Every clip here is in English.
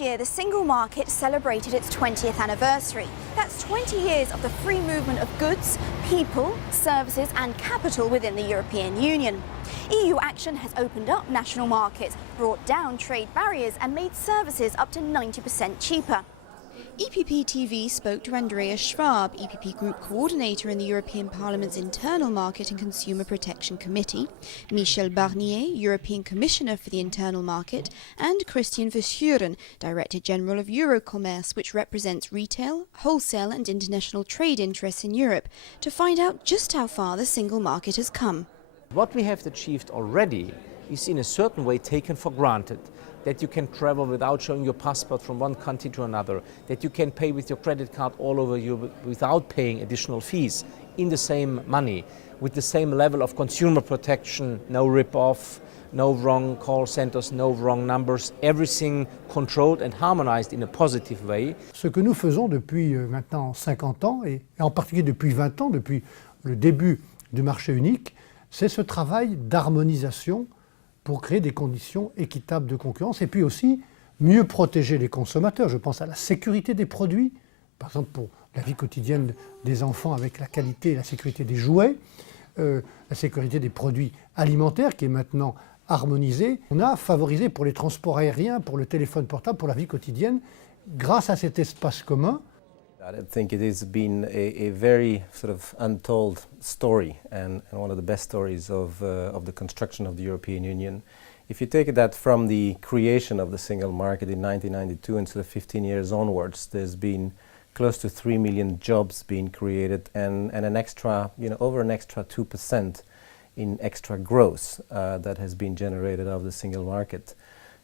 Last year, the single market celebrated its 20th anniversary. That's 20 years of the free movement of goods, people, services and capital within the European Union. EU action has opened up national markets, brought down trade barriers and made services up to 90% cheaper. EPP TV spoke to Andreas Schwab, EPP Group Coordinator in the European Parliament's Internal Market and Consumer Protection Committee, Michel Barnier, European Commissioner for the Internal Market, and Christian Verschuren, Director General of Eurocommerce, which represents retail, wholesale and international trade interests in Europe, to find out just how far the single market has come. What we have achieved already is in a certain way taken for granted. That you can travel without showing your passport from one country to another, that you can pay with your credit card all over Europe without paying additional fees in the same money, with the same level of consumer protection, no rip-off, no wrong call centers, no wrong numbers, everything controlled and harmonized in a positive way. Ce que nous faisons depuis maintenant 50 ans, et en particulier depuis 20 ans, depuis le début du marché unique, c'est ce travail d'harmonisation pour créer des conditions équitables de concurrence et puis aussi mieux protéger les consommateurs. Je pense à la sécurité des produits, par exemple pour la vie quotidienne des enfants avec la qualité et la sécurité des jouets, la sécurité des produits alimentaires qui est maintenant harmonisée. On a favorisé pour les transports aériens, pour le téléphone portable, pour la vie quotidienne, grâce à cet espace commun. I think it has been a very sort of untold story and one of the best stories of the construction of the European Union. If you take that from the creation of the single market in 1992 and sort of 15 years onwards, there's been close to 3 million jobs being created and an extra, over an extra 2% in extra growth that has been generated out of the single market.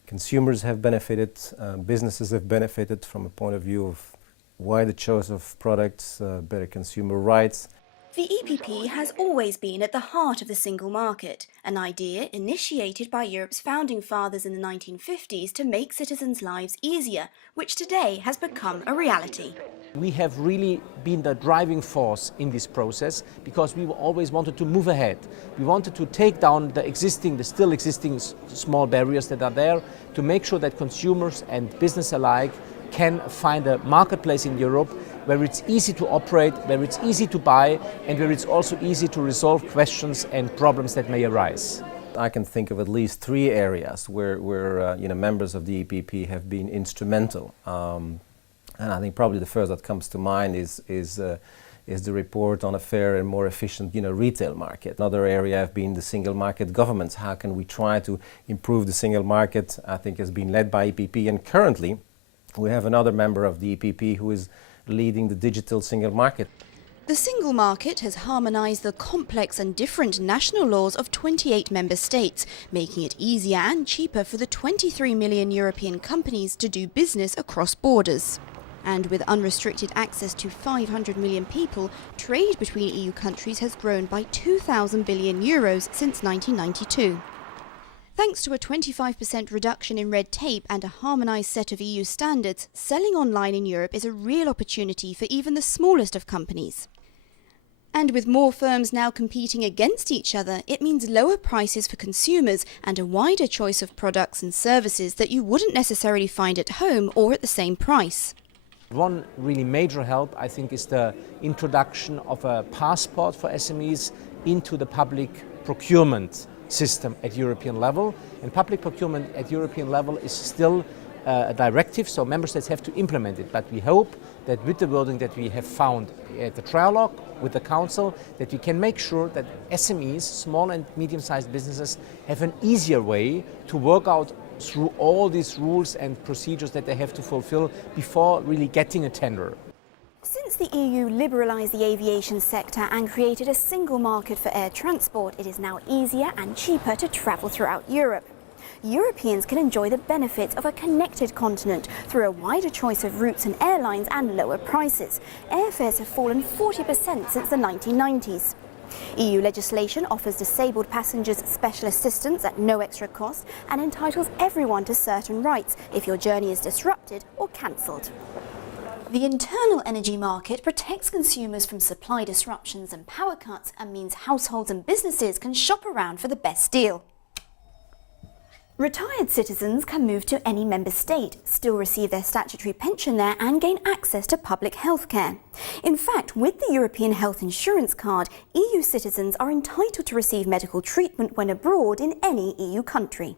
Consumers have benefited, businesses have benefited from a point of view of wider choice of products, better consumer rights. The EPP has always been at the heart of the single market, an idea initiated by Europe's founding fathers in the 1950s to make citizens' lives easier, which today has become a reality. We have really been the driving force in this process because we always wanted to move ahead. We wanted to take down the still existing small barriers that are there to make sure that consumers and business alike can find a marketplace in Europe where it's easy to operate, where it's easy to buy, and where it's also easy to resolve questions and problems that may arise. I can think of at least 3 areas where members of the EPP have been instrumental. And I think probably the first that comes to mind is the report on a fair and more efficient retail market. Another area have been the single market governments. How can we try to improve the single market? I think has been led by EPP, and currently we have another member of the EPP who is leading the digital single market. The single market has harmonised the complex and different national laws of 28 member states, making it easier and cheaper for the 23 million European companies to do business across borders. And with unrestricted access to 500 million people, trade between EU countries has grown by 2,000 billion euros since 1992. Thanks to a 25% reduction in red tape and a harmonised set of EU standards, selling online in Europe is a real opportunity for even the smallest of companies. And with more firms now competing against each other, it means lower prices for consumers and a wider choice of products and services that you wouldn't necessarily find at home or at the same price. One really major help, I think, is the introduction of a passport for SMEs into the public procurement system at European level. And public procurement at European level is still a directive, so member states have to implement it. But we hope that with the wording that we have found at the trialogue with the Council, that we can make sure that SMEs, small and medium-sized businesses, have an easier way to work out through all these rules and procedures that they have to fulfill before really getting a tender. Since the EU liberalised the aviation sector and created a single market for air transport, it is now easier and cheaper to travel throughout Europe. Europeans can enjoy the benefits of a connected continent through a wider choice of routes and airlines and lower prices. Airfares have fallen 40% since the 1990s. EU legislation offers disabled passengers special assistance at no extra cost and entitles everyone to certain rights if your journey is disrupted or cancelled. The internal energy market protects consumers from supply disruptions and power cuts and means households and businesses can shop around for the best deal. Retired citizens can move to any member state, still receive their statutory pension there and gain access to public health care. In fact, with the European Health Insurance Card, EU citizens are entitled to receive medical treatment when abroad in any EU country.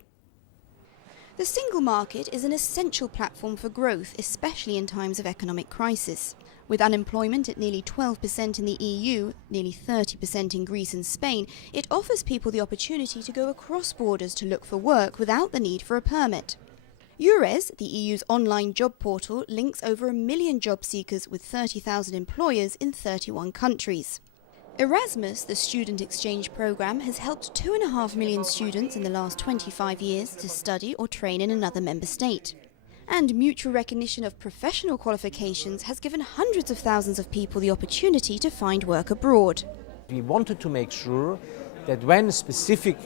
The single market is an essential platform for growth, especially in times of economic crisis. With unemployment at nearly 12% in the EU, nearly 30% in Greece and Spain, it offers people the opportunity to go across borders to look for work without the need for a permit. EURES, the EU's online job portal, links over 1 million job seekers with 30,000 employers in 31 countries. Erasmus, the student exchange programme, has helped 2.5 million students in the last 25 years to study or train in another member state. And mutual recognition of professional qualifications has given hundreds of thousands of people the opportunity to find work abroad. We wanted to make sure that when specific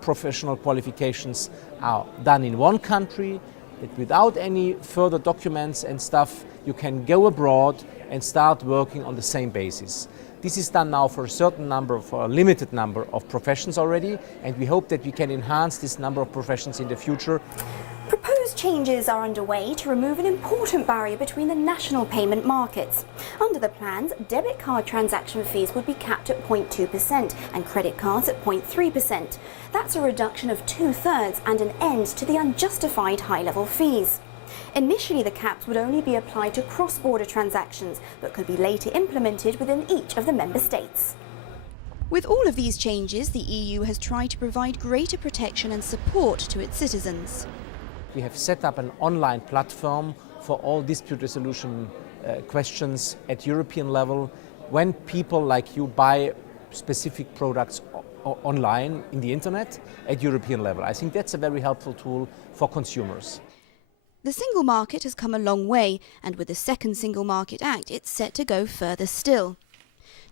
professional qualifications are done in one country, that without any further documents and stuff, you can go abroad and start working on the same basis. This is done now for a limited number of professions already, and we hope that we can enhance this number of professions in the future. Proposed changes are underway to remove an important barrier between the national payment markets. Under the plans, debit card transaction fees would be capped at 0.2% and credit cards at 0.3%. That's a reduction of 2/3 and an end to the unjustified high-level fees. Initially, the caps would only be applied to cross-border transactions, but could be later implemented within each of the member states. With all of these changes, the EU has tried to provide greater protection and support to its citizens. We have set up an online platform for all dispute resolution questions at European level when people like you buy specific products online in the internet at European level. I think that's a very helpful tool for consumers. The single market has come a long way, and with the second Single Market Act, it's set to go further still.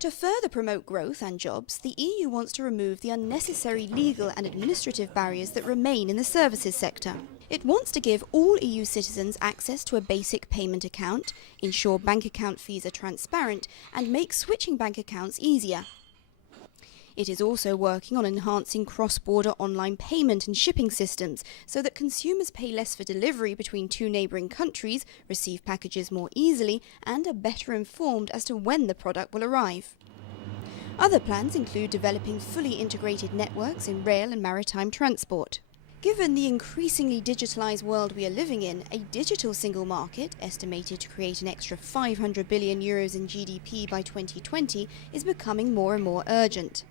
To further promote growth and jobs, the EU wants to remove the unnecessary legal and administrative barriers that remain in the services sector. It wants to give all EU citizens access to a basic payment account, ensure bank account fees are transparent, and make switching bank accounts easier. It is also working on enhancing cross-border online payment and shipping systems so that consumers pay less for delivery between two neighbouring countries, receive packages more easily, and are better informed as to when the product will arrive. Other plans include developing fully integrated networks in rail and maritime transport. Given the increasingly digitalised world we are living in, a digital single market, estimated to create an extra 500 billion euros in GDP by 2020, is becoming more and more urgent.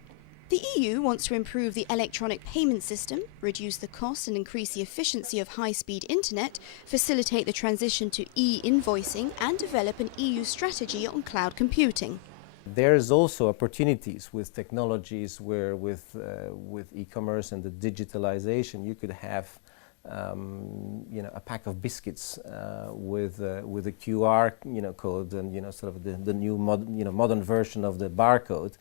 The EU wants to improve the electronic payment system, reduce the cost and increase the efficiency of high-speed internet, facilitate the transition to e-invoicing, and develop an EU strategy on cloud computing. There's also opportunities with technologies where with e-commerce and the digitalization you could have a pack of biscuits with a QR code and sort of the new modern version of the barcode.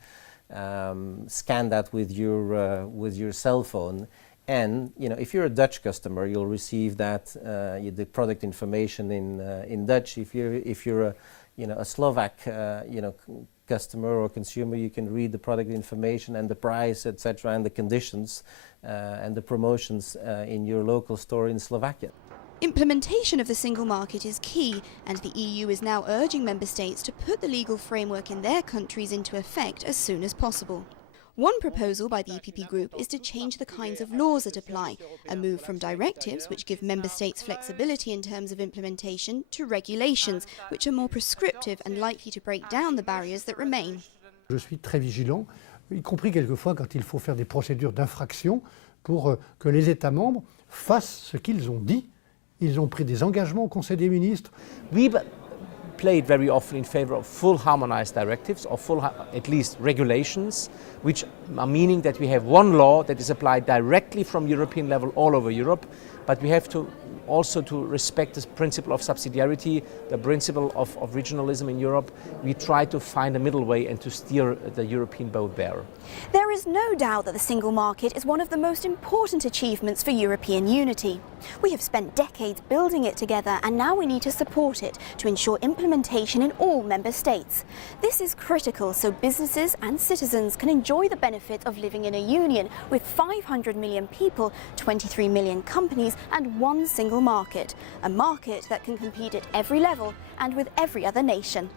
Scan that with your cell phone, and if you're a Dutch customer, you'll receive that the product information in Dutch. If you're a Slovak customer or consumer, you can read the product information and the price, etc., and the conditions and the promotions in your local store in Slovakia. Implementation of the single market is key, and the EU is now urging member states to put the legal framework in their countries into effect as soon as possible. One proposal by the EPP Group is to change the kinds of laws that apply, a move from directives, which give member states flexibility in terms of implementation, to regulations, which are more prescriptive and likely to break down the barriers that remain. Je suis très vigilant, y compris quelquefois quand il faut faire des procédures d'infraction pour que les États membres fassent ce qu'ils ont dit. Ils ont pris des engagements au Conseil des ministres. We played very often in favor of full harmonized directives or full, at least, regulations, which are meaning that we have one law that is applied directly from European level all over Europe, but we have to also to respect the principle of subsidiarity, the principle of regionalism in Europe. We try to find a middle way and to steer the European boat there. There is no doubt that the single market is one of the most important achievements for European unity. We have spent decades building it together, and now we need to support it to ensure implementation in all member states. This is critical so businesses and citizens can enjoy the benefit of living in a union with 500 million people, 23 million companies and one single market. A market that can compete at every level and with every other nation.